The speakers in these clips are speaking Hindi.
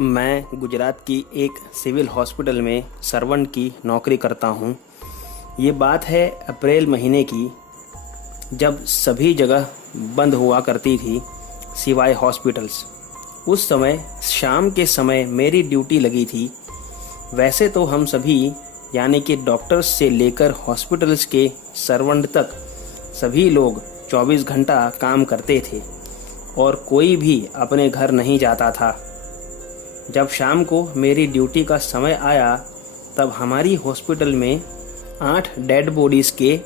मैं गुजरात की एक सिविल हॉस्पिटल में सर्वेंट की नौकरी करता हूँ। ये बात है अप्रैल महीने की, जब सभी जगह बंद हुआ करती थी सिवाय हॉस्पिटल्स। उस समय शाम के समय मेरी ड्यूटी लगी थी। वैसे तो हम सभी यानी कि डॉक्टर्स से लेकर हॉस्पिटल्स के सर्वेंट तक सभी लोग 24 घंटा काम करते थे और कोई भी अपने घर नहीं जाता था। जब शाम को मेरी ड्यूटी का समय आया तब हमारी हॉस्पिटल में 8 डेड बॉडीज़ के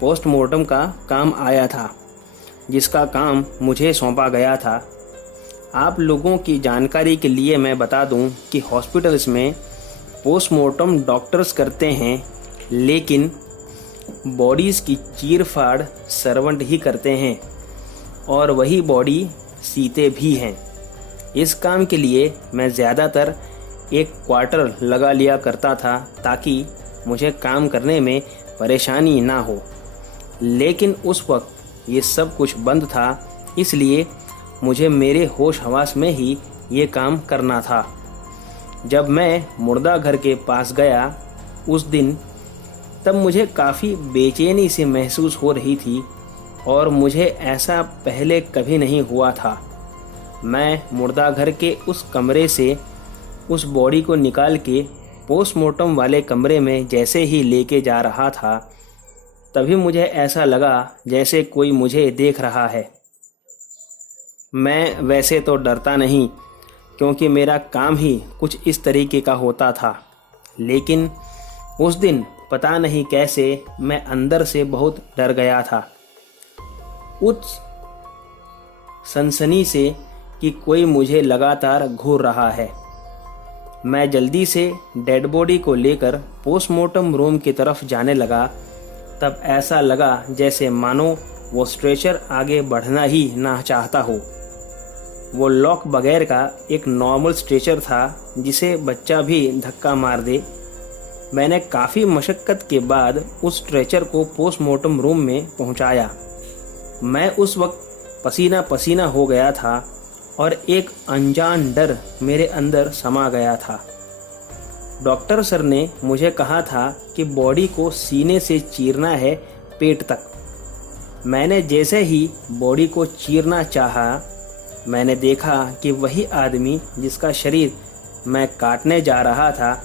पोस्टमार्टम का काम आया था, जिसका काम मुझे सौंपा गया था। आप लोगों की जानकारी के लिए मैं बता दूं कि हॉस्पिटल्स में पोस्टमार्टम डॉक्टर्स करते हैं, लेकिन बॉडीज़ की चीर-फाड़ सर्वेंट ही करते हैं और वही बॉडी सीते भी हैं। इस काम के लिए मैं ज़्यादातर एक क्वार्टर लगा लिया करता था ताकि मुझे काम करने में परेशानी ना हो। लेकिन उस वक्त ये सब कुछ बंद था, इसलिए मुझे मेरे होश हवास में ही ये काम करना था। जब मैं मुर्दा घर के पास गया उस दिन, तब मुझे काफ़ी बेचैनी से महसूस हो रही थी और मुझे ऐसा पहले कभी नहीं हुआ था। मैं मुर्दा घर के उस कमरे से उस बॉडी को निकाल के पोस्टमार्टम वाले कमरे में जैसे ही लेके जा रहा था, तभी मुझे ऐसा लगा जैसे कोई मुझे देख रहा है। मैं वैसे तो डरता नहीं, क्योंकि मेरा काम ही कुछ इस तरीके का होता था, लेकिन उस दिन पता नहीं कैसे मैं अंदर से बहुत डर गया था। उस सनसनी से कि कोई मुझे लगातार घूर रहा है। मैं जल्दी से डेड बॉडी को लेकर पोस्टमार्टम रूम की तरफ जाने लगा। तब ऐसा लगा जैसे मानो वो स्ट्रेचर आगे बढ़ना ही ना चाहता हो। वो लॉक बगैर का एक नॉर्मल स्ट्रेचर था, जिसे बच्चा भी धक्का मार दे। मैंने काफ़ी मशक्क़त के बाद उस स्ट्रेचर को पोस्टमार्टम रूम में पहुंचाया। मैं उस वक्त पसीना पसीना हो गया था और एक अनजान डर मेरे अंदर समा गया था। डॉक्टर सर ने मुझे कहा था कि बॉडी को सीने से चीरना है पेट तक। मैंने जैसे ही बॉडी को चीरना चाहा, मैंने देखा कि वही आदमी जिसका शरीर मैं काटने जा रहा था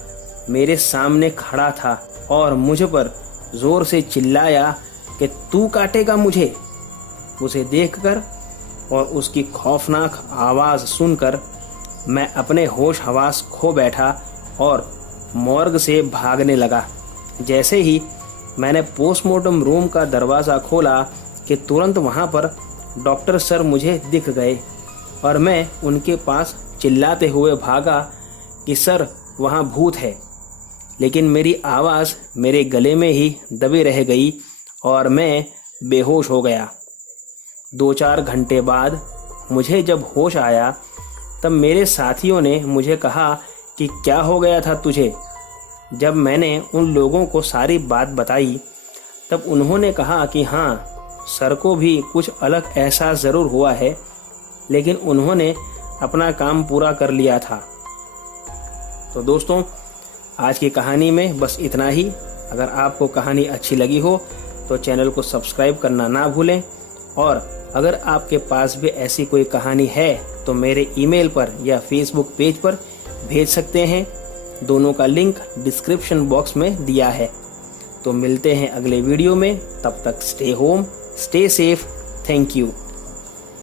मेरे सामने खड़ा था और मुझ पर ज़ोर से चिल्लाया कि तू काटेगा मुझे। उसे देखकर और उसकी खौफनाक आवाज़ सुनकर मैं अपने होश हवास खो बैठा और मॉर्ग से भागने लगा। जैसे ही मैंने पोस्टमार्टम रूम का दरवाज़ा खोला कि तुरंत वहाँ पर डॉक्टर सर मुझे दिख गए और मैं उनके पास चिल्लाते हुए भागा कि सर वहाँ भूत है। लेकिन मेरी आवाज़ मेरे गले में ही दबी रह गई और मैं बेहोश हो गया। 2-4 घंटे बाद मुझे जब होश आया, तब मेरे साथियों ने मुझे कहा कि क्या हो गया था तुझे। जब मैंने उन लोगों को सारी बात बताई, तब उन्होंने कहा कि हाँ, सर को भी कुछ अलग एहसास ज़रूर हुआ है, लेकिन उन्होंने अपना काम पूरा कर लिया था। तो दोस्तों, आज की कहानी में बस इतना ही। अगर आपको कहानी अच्छी लगी हो तो चैनल को सब्सक्राइब करना ना भूलें, और अगर आपके पास भी ऐसी कोई कहानी है तो मेरे ईमेल पर या फेसबुक पेज पर भेज सकते हैं। दोनों का लिंक डिस्क्रिप्शन बॉक्स में दिया है। तो मिलते हैं अगले वीडियो में। तब तक stay home, stay safe. Thank you.